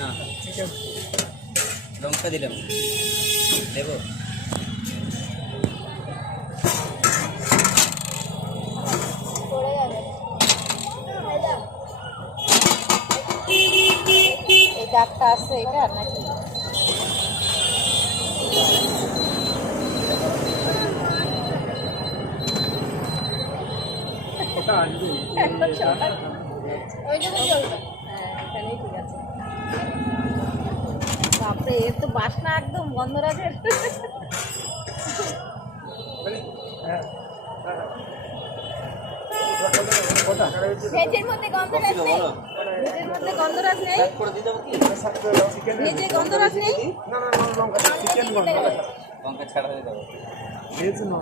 না লঙ্কা দিলাম দেবো এই ডাকটা আছে এটা নাকি বাপরে এর তো বাসনা একদম গন্ধরাজের। ভেজের মধ্যে গন্ধরাজ নেই, ভেজের মধ্যে গন্ধরাজ নেই, ভেজে গন্ধরাজ নেই। লঙ্কা ছাড়া হয়ে যাবে ভেজ না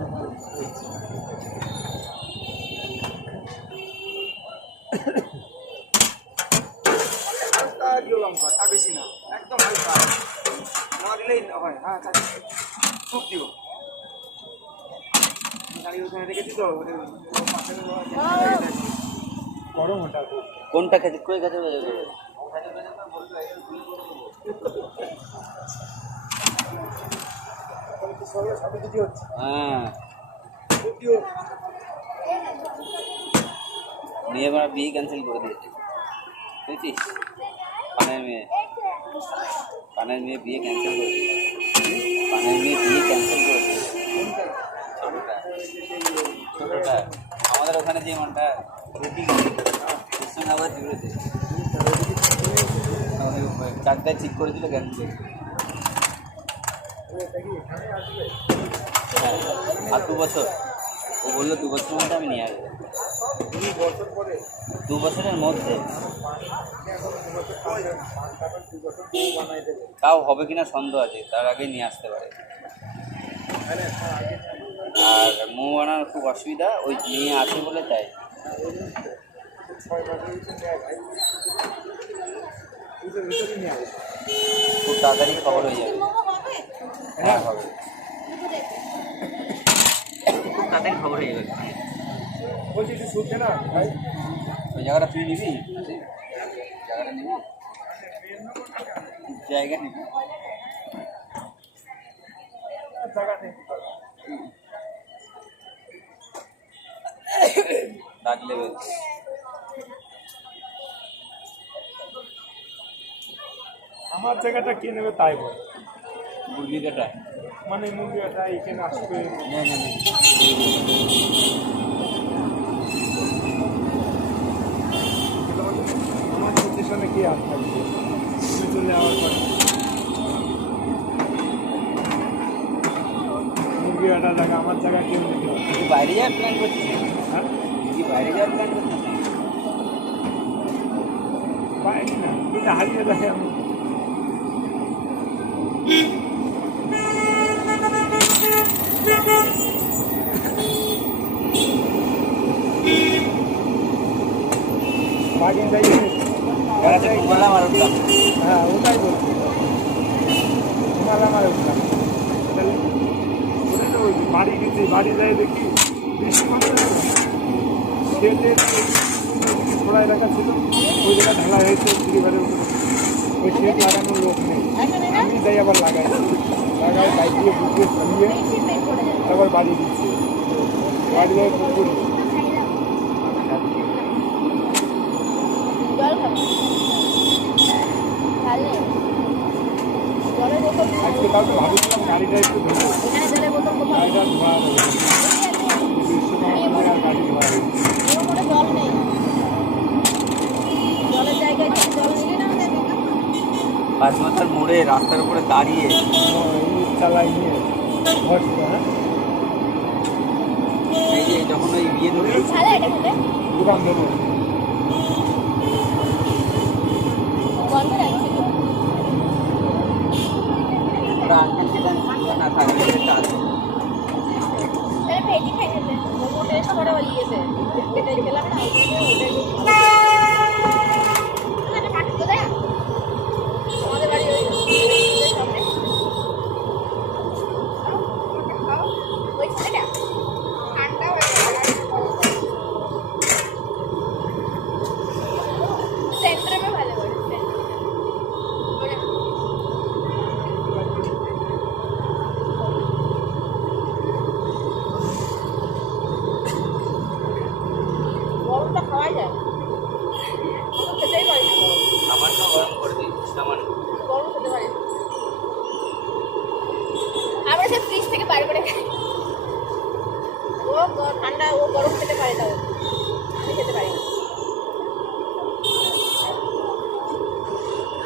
লঙ্কা বেশি না একদম হালকা না দিলেই হয়। হ্যাঁ খুব দিব গাড়ি ওখানে রেখেছি তো গরম ওটা কোনটা খেতে কই খেতে হ্যাঁ মেয়ে আমার বিয়ে ক্যান্সেল করে দিয়েছে বুঝছিস পানের মেয়ে বিয়ে ক্যান্সেল করে দিয়েছে পানের মেয়ে বিয়ে ক্যান্সেল করে দিয়েছে ছোটটা আমাদের ওখানে যে মনটা রুটি কৃষ্ণনগর বিরুদ্ধে চারটায় ঠিক করে দিল ক্যান্সেল হ্যাঁ আর 2 বছর ও বললো 2 বছরের মধ্যে আমি নিয়ে আসবো 2 বছরের মধ্যে তাও হবে কিনা সন্দেহ আছে তার আগে নিয়ে আসতে পারে আর মোমো বানানোর খুব অসুবিধা ওই নিয়ে আছে বলে তাই খুব তাড়াতাড়ি খবর হয়ে যাবে হ্যাঁ হবে খুব তাড়াতাড়ি খবর হয়ে যাবে বলছি একটু শুনছে না ওই জায়গাটা তুই নিবি জায়গাটা নিবি জায়গা নিবি ডাকলে আমার জায়গাটা কে নেবে তাই বল মুরগি কাটা মানে মুরগি কাটা এখানে আসবে আমার পজিশনে কি আর থাকবে চলে যাওয়ার পর মুরগি কাটা জায়গা আমার জায়গা কেউ নিতে হবে তুই বাইরে যাওয়ার প্ল্যান করছিস হ্যাঁ তুই বাইরে যাওয়ার প্ল্যান করছিস পাইনি না কিন্তু হারিয়ে যায় আমি বাকি যাই হ্যাঁ ওটাই বলছি মারা উঠলাম ওটাই তো বলছি বাড়ি গেছি বাড়ি যাই দেখি বৃষ্টি খেতে ছড়াই রাখা ছিল ওই জায়গা ঢালা হয়েছে পরিবারের উপরে ওই শেড লাগানোর লোক নেই আমি যাই আবার লাগাই বাইক দিয়ে বুঝিয়ে থামিয়ে আবার বাড়ি দিচ্ছি বাড়ি যায় পুকুর আজকে তাও তো ভাবছিলাম গাড়িটা একটু ধরবো গাড়িটা ধোয়া হবে আর গাড়ি ধোয়া হবে জল নেই জলের জায়গায় জল ছিল না পাঁচমাথার মোড়ে রাস্তার উপরে দাঁড়িয়ে চালাই নিয়ে ঘরটা, হ্যাঁ এই যে যখন ওই বিয়ে ঢুকে ভালো এটা খেতে দোকান দেবো। গন্ধ লাগছে তো। ওরা আজকাল সেটা না থাকবে সেটা আছে। তাহলে ভেজি খাই খেতে মোমো টেস্ট করে বলিয়েছে এটাই খেলাম না ওটাই পাঠ করে আমাদের বাড়ি ওই সামনে ওই ছেলেটা ঠান্ডা হয়ে সেন্টারে ভালো করে গরমটা খাওয়া যায় খেতেই পারি না সামান্য গরম করে দিই সামান্য। গরম খেতে পারি না আমরা সব ফ্রিজ থেকে বার করে খাই ও ঠান্ডা ও গরম খেতে পারে তাও আমি খেতে পারি না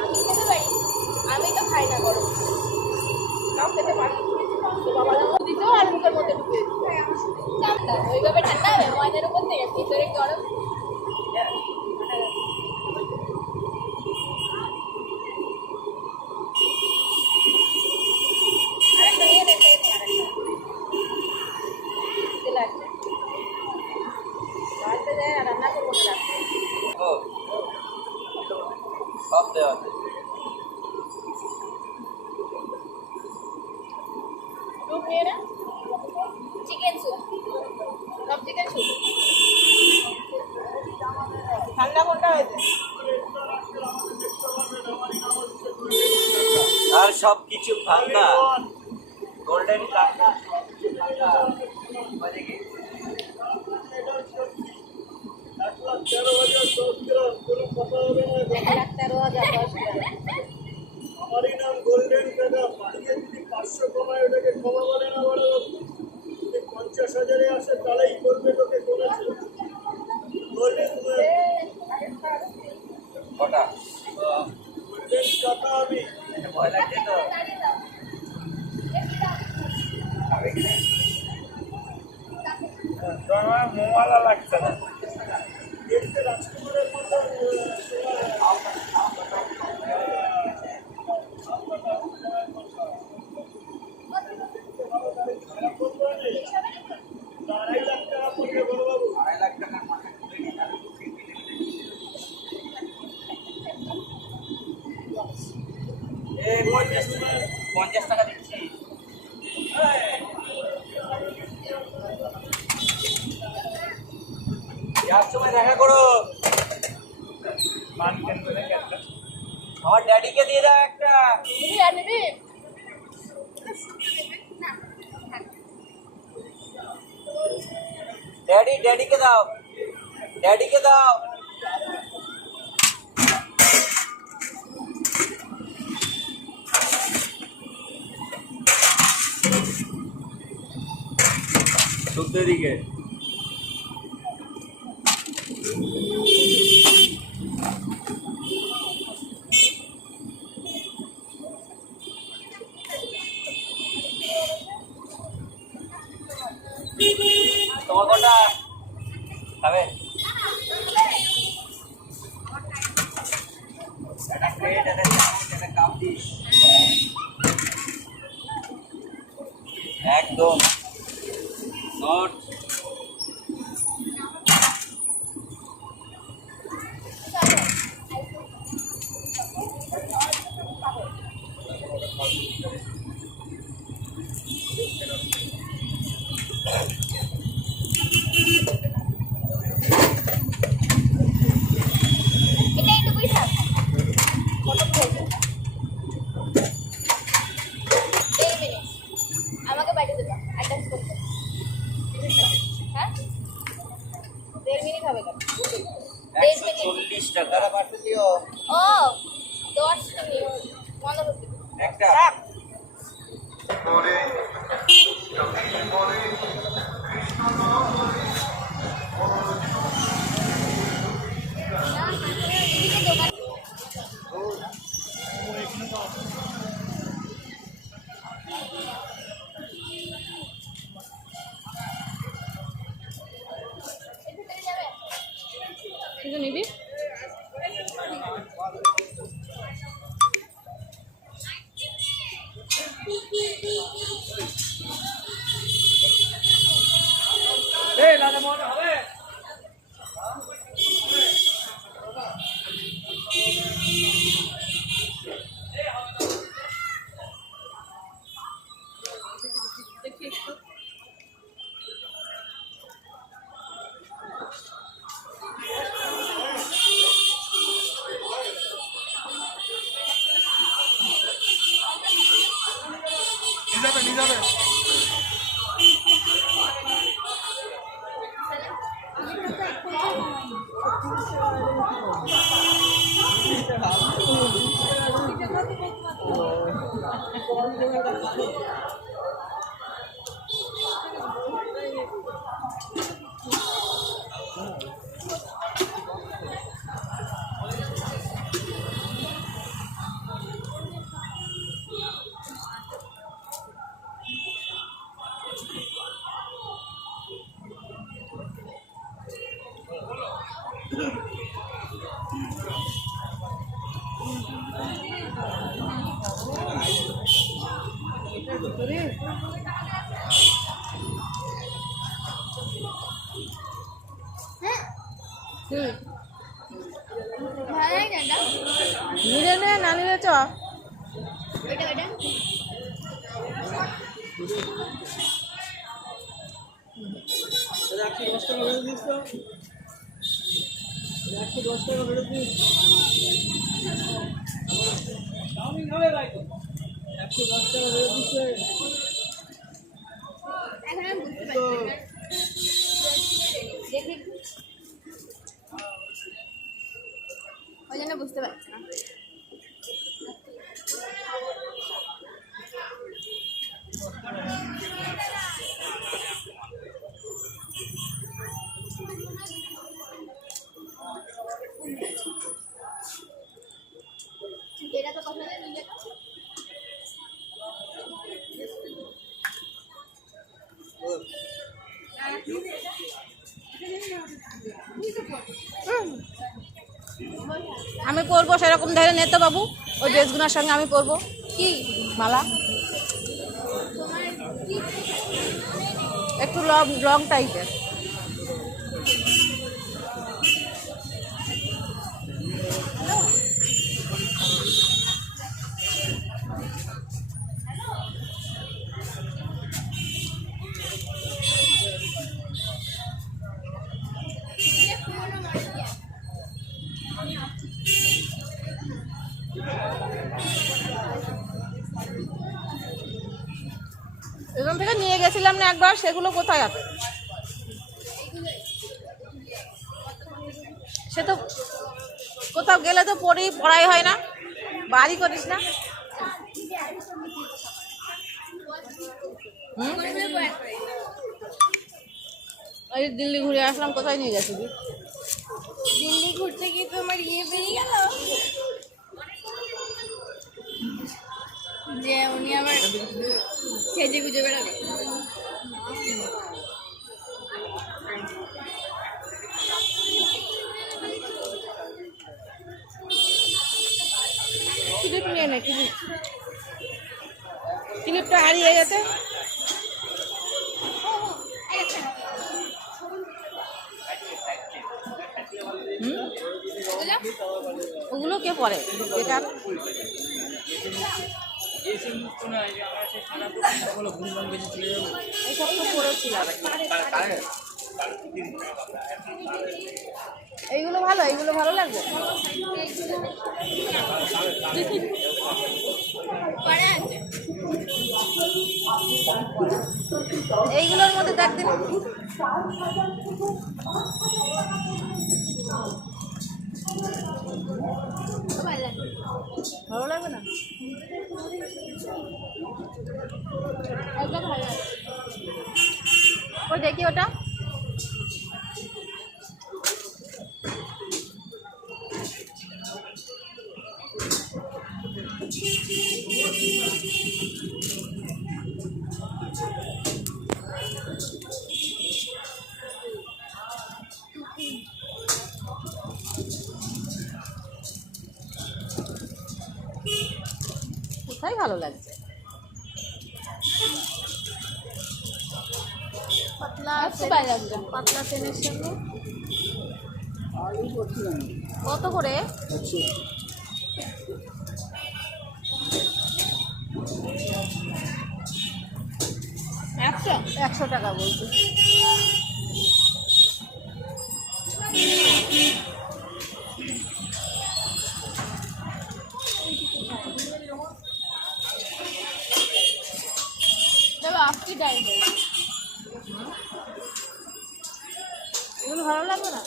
আমি খেতে পারি আমি তো খাই না গরম তাও খেতে পারি তো বাবা যখন দিত আর মুখের মধ্যে ঢুকে ঠান্ডা ওইভাবে ঠান্ডা হবে ময়দার উপর থেকে ভিতরে গরম আরেকটা নিয়ে দেখে আরেকটা বাড়িতে যাই আর রান্না করবো না রাত্রে ও সব দেওয়া আছে। স্যুপ নিয়ে না চিকেন স্যুপ সব চিকেন স্যুপ ঠান্ডা কোনটা হয়েছে আর সব কিছু ঠান্ডা গোল্ডেন ঠান্ডা ঠান্ডা মানে কি 1,13,10 আমারই নাম গোল্ডেন দাদা, বাড়িয়ে যদি 500 কমায় ওটাকে ক্ষমা বলে না বড় বাবু। যদি 50,000-এ আসে তাহলেই করবে তোকে করেছে। গোল্ডেন কটা গোল্ডেন টাকা আমি ভয় লাগছে তো তোমার মোমালা লাগছে না দেখতে রাজকুমারের মতো $2.5 লাখ টাকা পড়বে বড় বাবু। 2.5 লাখ টাকার মাথা এ 50 টাকা দিচ্ছি। যার সময় দেখা করো মান কেন্দ্র থেকে একটা আমার ড্যাডিকে দিয়ে দাও একটা। নিবি আর নিবি ড্যাডিকে দাও ড্যাডিকে দাও। শুদ্ধ দিকে তোমার কোনটা খাবে? একটা প্লেট, একটা চামচ, একটা কাপ দিস। একদম নট এটা এইটুকুই থাক কত হয়েছে 1.5 মিনিট আমাকে বাইরে দেবা অ্যাটাচ করতে হ্যাঁ 1.5 মিনিট হবে কেন 1.5 মিনিট 140 টাকা পাঠিয়ে দিও ও 10 মিনিট বন্ধ করতে একটা। এদিকে দোকান ভালো লাগে না নিলে নে না নিলে চ। ওইটা ওইটা এখন আমি বুঝতে পারছি না। দেখি ওই জন্য বুঝতে পারছি না। এটা তো কথা নেই নিজে আমি পরবো সেরকম ধরে নে তো বাবু, ওই ড্রেসগুলোর সঙ্গে আমি পরবো। কি মালা একটু লং লং টাইপের। এখান থেকে নিয়ে গেছিলাম না একবার, সেগুলো কোথায় আছে? সে তো কোথাও গেলে তো পড়াই হয় না, বাড়ি করিস না। এই দিল্লি ঘুরে আসলাম, কোথায় নিয়ে গেছিলি? দিল্লি ঘুরতে গিয়ে তো আমার ইয়ে বেরিয়ে গেল যে উনি আবার সেজে গুজে বেড়াবে। ক্লিপ নিয়ে নে, ক্লিপটা হারিয়ে গেছে। ওগুলো কে পরে? এটা এইসব তো পড়েছিলাম। এইগুলো ভালো, এইগুলো ভালো লাগবে। এইগুলোর মধ্যে দেখ দিন। ভালো লাগবে না? ওই দেখি ওটা। কোথায় ভালো লাগছে? পাতলা পাতলা চেনের সঙ্গে কত করে? 100 টাকা বলছি। এগুলো ভালো লাগবে না?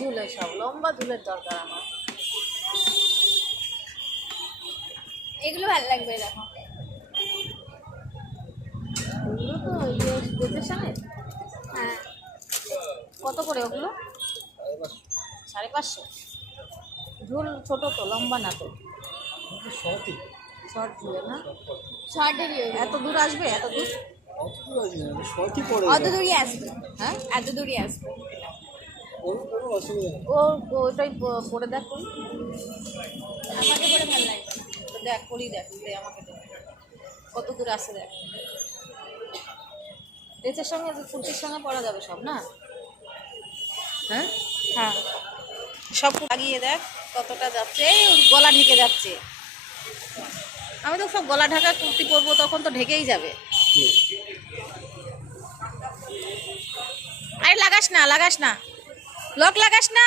ঝুলে সব, লম্বা ঝুলের দরকার আমার। এগুলো ভালো লাগবে দেখো। ওগুলো তো ইয়ে স্টেশনের। হ্যাঁ কত করে ওগুলো? 550। ঝুল ছোট তো, লম্বা না তো। শর্ট ঝুলে না? শর্টেরই এত দূর আসবে? এত দূর? অত দূরই আসবে। হ্যাঁ, এত দূরই আসবে। ও ওটাই পরে দেখ তুই। আমাকে পরে ভালো লাগবে না। তো দেখ, পরি দেখ, দে আমাকে দে। কত দূর আসছে দেখ। ড্রেসের সঙ্গে কুর্তির সঙ্গে পরা যাবে সব না? হ্যাঁ হ্যাঁ সব লাগিয়ে দেখ কতটা যাচ্ছে। এই ওর গলা ঢেকে যাচ্ছে। আমি তো সব গলা ঢাকা কুর্তি পরবো, তখন তো ঢেকেই যাবে। আরে লাগাস না, লাগাস না, লক লাগাস না।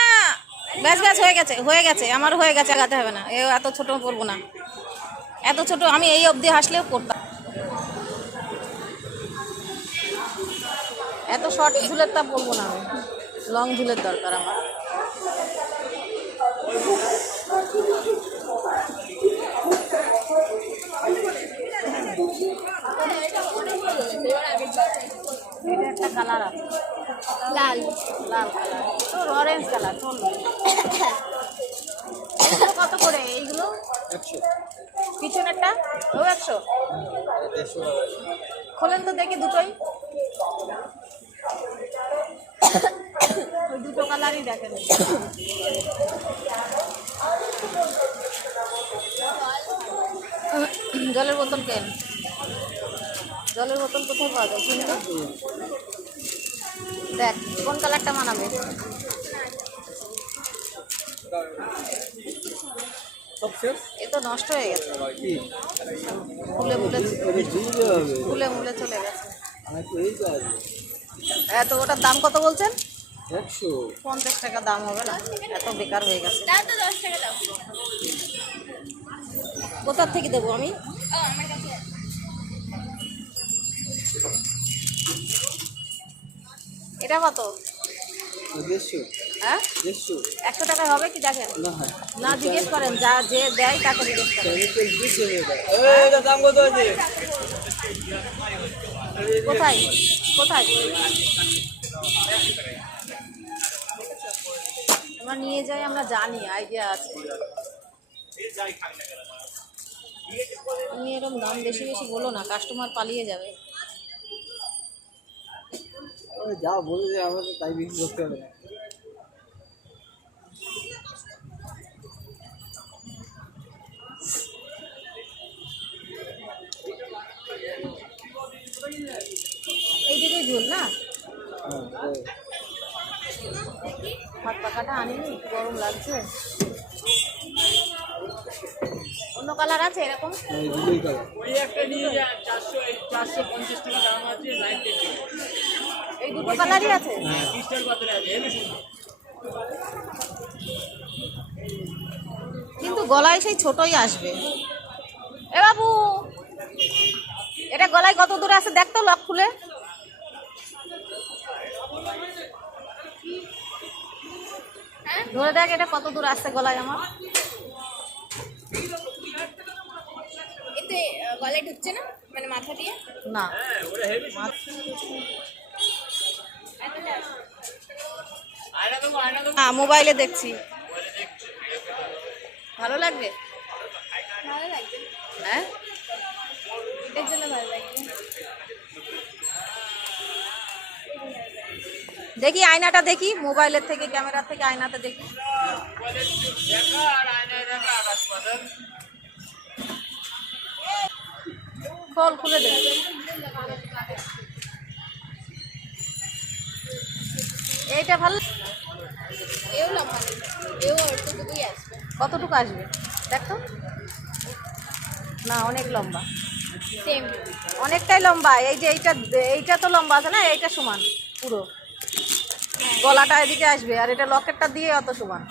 ব্যাস ব্যাস, হয়ে গেছে, হয়ে গেছে, আমার হয়ে গেছে, লাগাতে হবে না। এত ছোট পরবো না, এত ছোট আমি এই অবধি হাসলেও পরতাম। এত শর্ট ঝুলেরটা পরবো না আমি, লং ঝুলের দরকার আমার। এটা একটা কালার আছে, লাল। লাল কালার, তোর অরেঞ্জ কালার চলবে। এইগুলো কত করে এইগুলো? 100। পিছনেরটা ও 100। খোলেন তো দেখি দুটোই। ওই দুটো কালারই দেখেন। জলের বোতল কেন? জলের বোতল কোথায় পাওয়া যায় কিন্তু? দেখ কোন কালারটা মানাবে। এ তো নষ্ট হয়ে গেছে, ফুলে মুলে ফুলে মুলে চলে গেছে। এত ওটার দাম কত বলছেন? 50 টাকা দাম হবে না, এত বেকার হয়ে গেছে। দাও তো 10 টাকা দাও। কোথার থেকে দেবো আমি? ও আমার কাছে আছে। এটা কত? হ্যাঁ 100 টাকা হবে কি দেখেন? না জিজ্ঞেস করেন, যা যে দেয় তাকে জিজ্ঞেস করেন। দাম কত আছে? কোথায় কোথায়? আমরা নিয়ে যাই, আমরা জানি, আইডিয়া আছে। তুমি এরকম দাম বেশি বেশি বলো না, কাস্টমার পালিয়ে যাবে। যা বলে যে আমরা তো তাই বিক্রি করতে হবে না। এইদিকেই ঝুল না? হাত পাখাটা আনিনি, গরম লাগছে। অন্য কালার আছে এরকম? এই দুটো কালারই আছে। কিন্তু গলায় সেই ছোটই আসবে। এ বাবু, এটা গলায় কত দূরে আছে দেখ তো, লক খুলে। ধরে দেখ এটা কত দূর আসছে গলায় আমার। এতে গলায় ঢুকছে না, মানে মাথা দিয়ে? না, মোবাইলে দেখছি। ভালো লাগবে? ভালো লাগবে। হ্যাঁ, এটার জন্য ভালো লাগবে। দেখি আয়নাটা দেখি, মোবাইলের থেকে, ক্যামেরার থেকে আয়নাতে দেখি। খোল, খুলে দে। এইটা ভালো। এও লম্বা নেই, এও ওরটুকুই আসবে। কতটুকু আসবে দেখ তো। না, অনেক লম্বা, সেম। অনেকটাই লম্বা। এই যে এইটা তো লম্বা আছে না, এইটা সমান পুরো। গলাটা এদিকে আসবে, আর এটা লকেটটা দিয়ে অত সমান।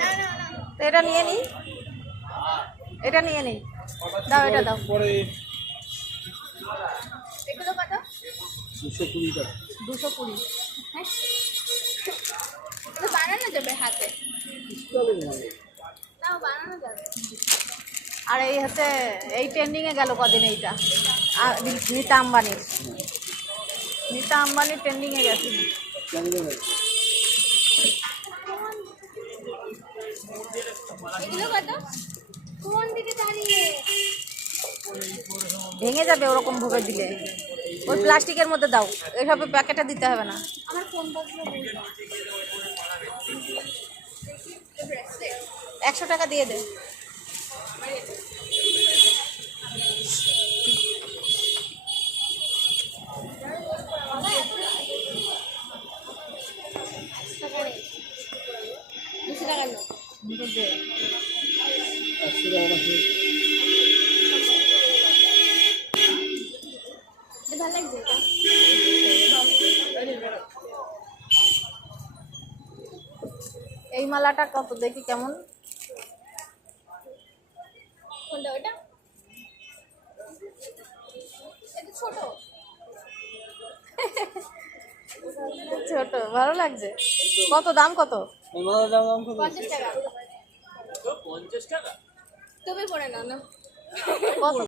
না না না, তো এটা নিয়ে নিই, এটা নিয়ে নিই। দাও, এটা দাও। এগুলো কত? 220 টাকা। 220। হ্যাঁ এটা বানানো যাবে হাতে, তাও বানানো যাবে। আর এই হচ্ছে এই ট্রেন্ডিংয়ে গেল কদিন এইটা আর নীতা আম্বানির ট্রেন্ডিংয়ে গেছে। এগুলো কত? কোন দিকে দাঁড়িয়ে? ভেঙে যাবে ওরকম ভাবে দিলে, ওই প্লাস্টিকের মধ্যে দাও, এইভাবে প্যাকেটে দিতে হবে না। আমার ফোন বক্সগুলো 100 টাকা দিয়ে দে। দুশো টাকার নোট। এটা ভালো লাগছে এটা? এই মালাটা কত দেখি কেমন? কোনটা ওটা? এটা ছোট। ছোট ভালো লাগছে। কত দাম কত? 50 টাকা। 50 টাকা? তুমি পরে নাও না। কত?